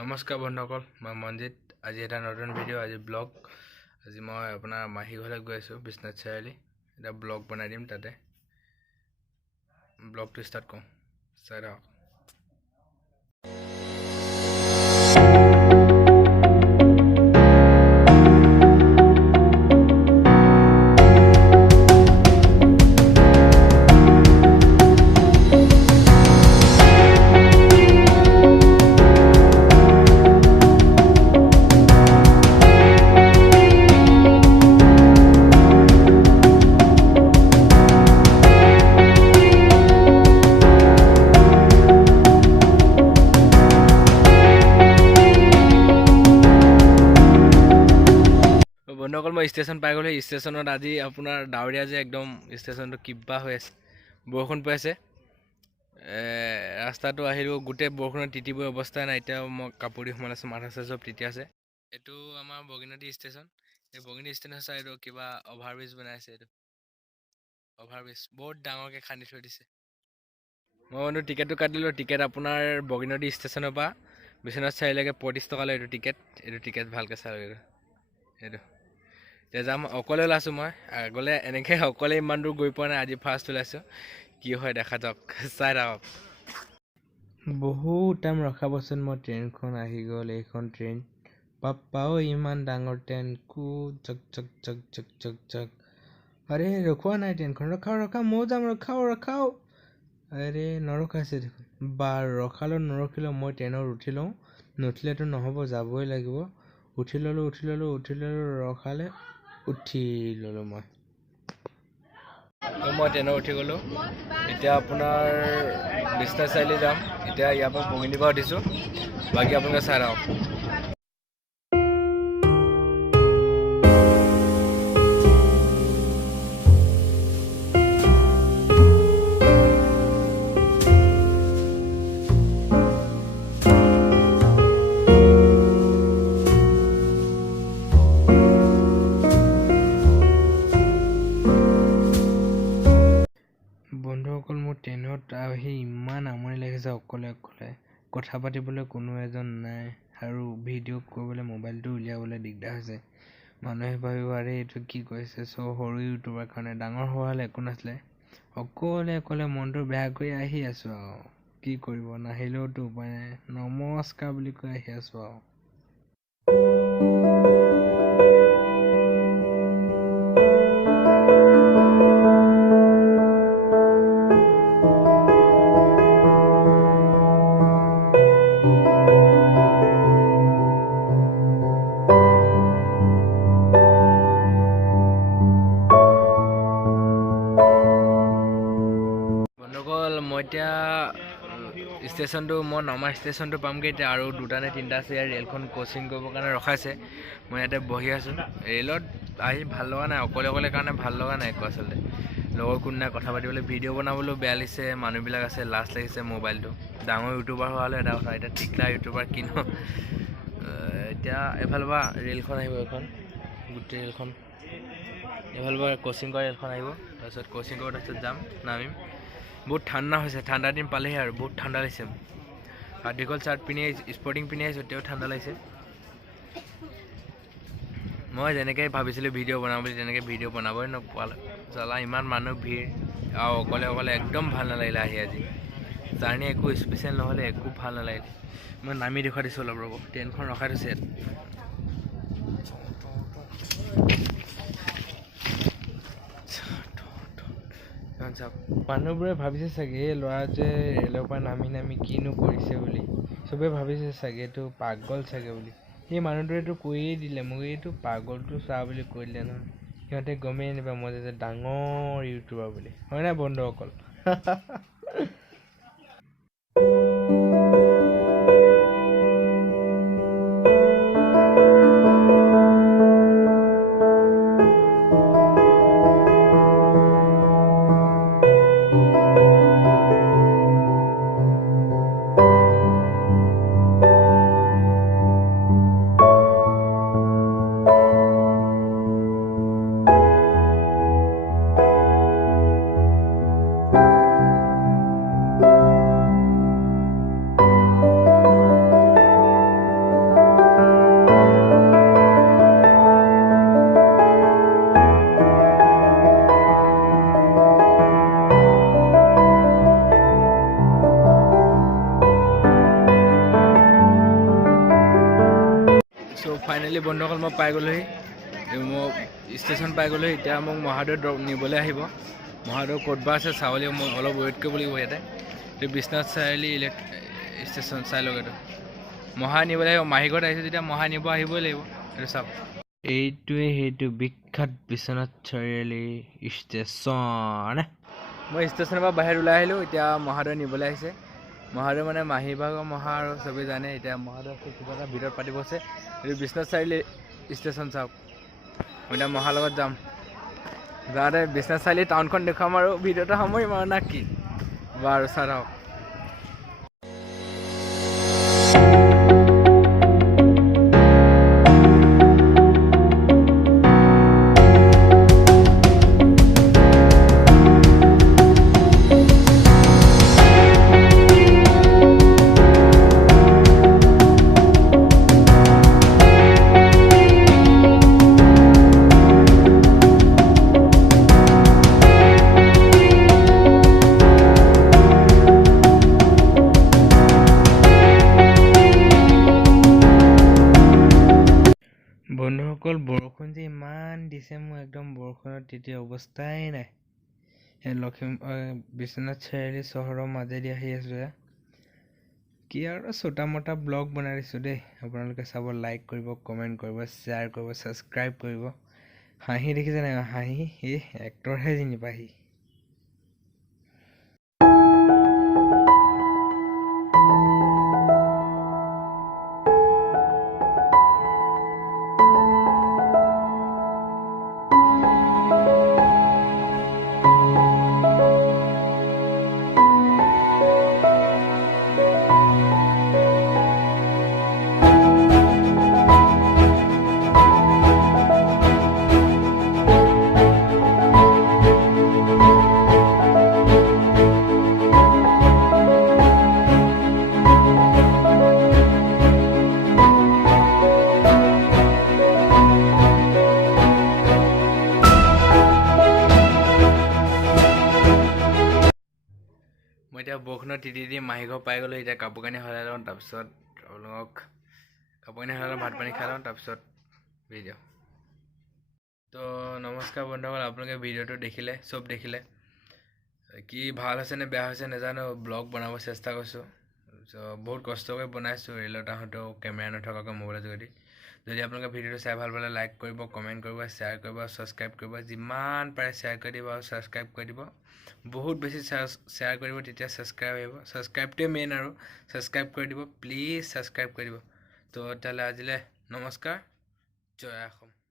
নমস্কাৰ বন্ধুসকল, মই মনজিত। আজি এটা নতুন ভিডিঅ', আজি ব্লগ। আজি মই আপোনাৰ মাহী ঘৰলৈ গৈ আছোঁ, বিশ্বনাথ চাৰিআলি। এটা ব্লগ বনাই দিম, তাতে ব্লগটো ষ্টাৰ্ট কৰোঁ, চাই থাকক। বন্ধুসকল, মই ষ্টেচন পাই গ'লো। ষ্টেচনত আজি আপোনাৰ ডাৱৰীয়া যে একদম ষ্টেচনটো কিবা হৈ আছে, বৰষুণ পৰি আছে। ৰাস্তাটো আহিলোঁ, গোটেই বৰষুণত তিতিবই অৱস্থা নাই। এতিয়া মই কাপোৰ দি সোমাই আছোঁ, মাথা চাথা চব তিতি আছে। এইটো আমাৰ বগীনদী ষ্টেচন। এই বগীনদী ষ্টেচনৰ চাইডত কিবা অভাৰব্ৰিজ বনাইছে। এইটো অভাৰব্ৰিজ বহুত ডাঙৰকৈ খান্দি থৈ দিছে। মই বন্ধু টিকেটটো কাটিলোঁ। টিকেট আপোনাৰ বগীনদী ষ্টেচনৰ পৰা বিশ্বনাথ চাৰিআলিলৈকে 35 টকা লয়। এইটো টিকেট ভালকৈ চাই এইটো এতিয়া যাম। অকলে ওলাইছোঁ মই, আগলৈ এনেকৈ অকলে ইমান দূৰ গৈ পোৱা নাই, আজি ফাৰ্ষ্ট ওলাইছোঁ। কি হয় দেখা যাওক, চাই থাকক। বহুত টাইম ৰখাৰ পাছত মই ট্ৰেইনখন আহি গ'ল। এইখন ট্ৰেইন পাপাও ইমান ডাঙৰ ট্ৰেইন, জক জক জক জক জক জক। আৰে ৰখোৱা নাই ট্ৰেইনখন, ৰখাও ময়ো যাম, ৰখাও। আৰে নৰখাইছে দেখোন। বাৰু নৰখিলেও মই ট্ৰেইনত উঠি লওঁ, নুঠিলেতো নহ'ব, যাবই লাগিব। উঠি ল'লোঁ, ৰখালে উঠি ল'লোঁ। মই ট্ৰেইনত উঠি গ'লোঁ। এতিয়া আপোনাৰ বিশ্বনাথ চাৰিআলি যাম। এতিয়া ইয়াৰ পৰা বগীনদীৰ পৰা উঠিছোঁ, বাকী আপোনালোকে চাই থাকক। বন্ধুসকল, মোৰ ট্ৰেইনত আহি ইমান আমনি লাগিছে। অকলে কথা পাতিবলৈ কোনো এজন নাই, আৰু ভিডিঅ' কৰিবলৈ মোবাইলটো উলিয়াবলৈ দিগদাৰ হৈছে। মানুহে ভাবিব আৰে এইটো কি কৰিছে, সৰু ইউটিউবৰ কাৰণে। ডাঙৰ হোৱা হ'লে একো নাছিলে। অকলে মনটো বেয়া কৰি আহি আছোঁ আৰু কি কৰিব, নাহিলেওতো উপায় নাই। নমস্কাৰ বুলি কৈ আহি আছোঁ আৰু। মই এতিয়া মই নমা ষ্টেচনটো পামগৈ এতিয়া, আৰু 2টা নে 3টা আছে। ইয়াৰ ৰেলখন ক্ৰচিং কৰিবৰ কাৰণে ৰখাইছে। মই ইয়াতে বহি আছোঁ। ৰেলত আহি ভাল লগা নাই, অকলে কাৰণে ভাল লগা নাই একো আচলতে। লগৰ কোনো নাই, কথা পাতিবলৈ, ভিডিঅ' বনাবলৈও বেয়া লাগিছে। মানুহবিলাক আছে, লাজ লাগিছে। মোবাইলটো ডাঙৰ ইউটিউবাৰ হোৱা হ'লে এটা কথা, এতিয়া টিকলা ইউটিউবাৰ কিনো। এতিয়া এফালৰ পৰা ৰেলখন আহিব, এখন গোটেই ৰেলখন এফালৰ পৰা ক্ৰচিং কৰা ৰেলখন আহিব। তাৰপিছত ক্ৰচিং কৰিব, তাৰপিছত যাম, নামিম। বহুত ঠাণ্ডা হৈছে, ঠাণ্ডা দিন পালেহি আৰু বহুত ঠাণ্ডা লাগিছে। আৰু দীঘল চাৰ্ট পিন্ধি আহিছোঁ, স্পৰ্টিং পিন্ধি আহিছোঁ, তেও ঠাণ্ডা লাগিছে। মই যেনেকৈ ভাবিছিলোঁ ভিডিঅ' বনাম বুলি, তেনেকৈ ভিডিঅ' বনাবই নাপালোঁ। চালা ইমান মানুহ ভিৰ, আৰু অকলে একদম ভাল নালাগিলে আহি। আজি জাৰ্ণি একো স্পেচিয়েল নহ'লে, একো ভাল নালাগিলে। মই নামি দেখুৱাই দিছোঁ অলপ, ৰ'ব। ট্ৰেইনখন ৰখাই থৈছে ইয়াত। মানুহবোৰে ভাবিছে চাগে এই ল'ৰা যে ৰেলৰ পৰা নামি কিনো কৰিছে বুলি। চবে ভাবিছে চাগে এইটো পাগল চাগে বুলি। সেই মানুহটোৱেতো কৈয়ে দিলে মোক, এইটো পাগলটো চা বুলি কৈ দিলে নহয়। সিহঁতে গমেই নাপায় মই যে ডাঙৰ ইউটিউবাৰ বুলি, হয় নাই বন্ধুসকল? ফাইনেলি বন্ধুসকল মই পাই গ'লোহি মই ষ্টেচন পাই গ'লোহি এতিয়া মোক মহাদেৱ নিবলৈ আহিব মহাদেৱ ক'ত বা আছে চাবলৈ মই অলপ ৱেইট কৰিব লাগিব ইয়াতে এইটো বিশ্বনাথ চাৰিআলি ষ্টেচন চাই লওক এইটো মহা নিবলৈ আহিব মাহী ঘৰত আহিছোঁ যেতিয়া মহা নিব আহিবই লাগিব এইটো চাওক এইটোৱে সেইটো বিখ্যাত বিশ্বনাথ চাৰিআলি ষ্টেচন মই ষ্টেচনৰ পৰা বাহিৰত ওলাই আহিলোঁ এতিয়া মহাদেৱ নিবলৈ আহিছে মহাদেৱ মানে মাহী ভাগৰ মহা আৰু চবেই জানে এতিয়া মহাদেৱ কিবা এটা ভিতৰত পাতিব আছে এইটো বিশ্বনাথ চাৰিআলি ষ্টেচন চাওক মই এতিয়া মহাৰ লগত যাম যাওঁতে বিশ্বনাথ চাৰিআলি টাউনখন দেখুৱাম আৰু ভিডিঅ'টো সামৰিম আৰু না কি বাৰু চাই থাকক বন্ধুসকল বৰষুণ যে ইমান দিছে মোৰ একদম বৰষুণত তেতিয়া অৱস্থাই নাই বিশ্বনাথ চাৰিআলি চহৰৰ মাজেদি আহি আছোঁ কি আৰু ছোটা মোটা ব্লগ বনাই দিছোঁ দেই আপোনালোকে চাব লাইক কৰিব কমেণ্ট কৰিব শ্বেয়াৰ কৰিব ছাবস্ক্ৰাইব কৰিব হাঁহি দেখিছে নাই হাঁহি এই এক্টৰহে চিনি পাহি মই এতিয়া বৰষুণত তিতি মাহী ঘৰ পাই গ'লোঁ এতিয়া কাপোৰ কানি সলাই লওঁ তাৰপিছত আপোনালোকক কাপোৰ কানি সলাই লওঁ ভাত পানী খাই লওঁ তাৰপিছত ভিডিঅ' তো নমস্কাৰ বন্ধুসকল আপোনালোকে ভিডিঅ'টো দেখিলে চব দেখিলে কি ভাল হৈছে নে বেয়া হৈছে নাজানো ব্লগ বনাব চেষ্টা কৰিছোঁ বহুত কষ্ট কৰি বনাইছোঁ ৰেলত আহোঁতেও কেমেৰা নথকাকৈ মোবাইলৰ যোগেদি যদি আপোনালোকে ভিডিঅ'টো চাই ভাল পালে লাইক কৰিব কমেণ্ট কৰিব শ্বেয়াৰ কৰিব ছাবস্ক্ৰাইব কৰিব যিমান পাৰে শ্বেয়াৰ কৰি দিব আৰু ছাবস্ক্ৰাইব কৰি দিব বহুত বেছি শ্বেয়াৰ কৰিব তেতিয়া ছাবস্ক্ৰাইব আহিব ছাবস্ক্ৰাইবটোৱে মেইন আৰু ছাবস্ক্ৰাইব কৰি দিব প্লিজ ছাবস্ক্ৰাইব কৰি দিব তো তেতিয়াহ'লে আজিলৈ নমস্কাৰ জয় অসম